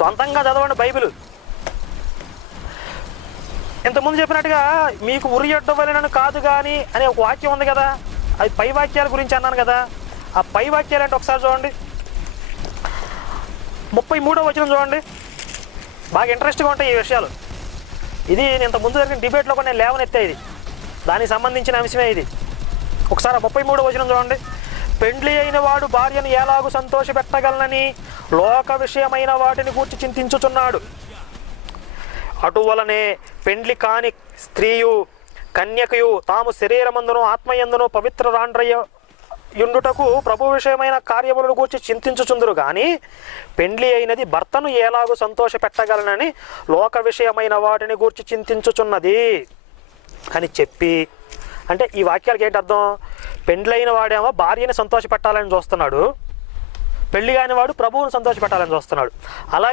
సొంతంగా చదవండి బైబిల్. ఇంతకుముందు చెప్పినట్టుగా మీకు ఉరియొడ్డవలెనని కాదు కానీ అనే ఒక వాక్యం ఉంది కదా, అది పై వాక్యాల గురించి అన్నాను కదా. ఆ పై వాక్యాలు అంటే ఒకసారి చూడండి, 33వ వచనం చూడండి. బాగా ఇంట్రెస్ట్గా ఉంటాయి ఈ విషయాలు. ఇది ఇంతకుముందు జరిగిన డిబేట్లో కూడా నేను లేవనెత్తా, ఇది దానికి సంబంధించిన అంశమే ఇది. ఒకసారి 33వ వచనం చూడండి. పెండ్లి అయిన వాడు భార్యను ఎలాగూ సంతోషపెట్టగలనని లోక విషయమైన వాటిని గూర్చి చింతించుచున్నాడు. అటువలనే పెండ్లి కాని స్త్రీయు కన్యకయు తాము శరీరమందును ఆత్మయందును పవిత్రరాండ్రయుండుటకు ప్రభు విషయమైన కార్యములను గూర్చి చింతించుచుందురు కానీ పెండ్లి అయినది భర్తను ఎలాగూ సంతోషపెట్టగలనని లోక విషయమైన వాటిని గూర్చి చింతించుచున్నది అని చెప్పి, అంటే ఈ వాక్యాలకి ఏంటి అర్థం? పెండ్లైన వాడేమో భార్యని సంతోషపెట్టాలని చూస్తున్నాడు, పెళ్లి కాని వాడు ప్రభువుని సంతోషపెట్టాలని చూస్తున్నాడు. అలాగే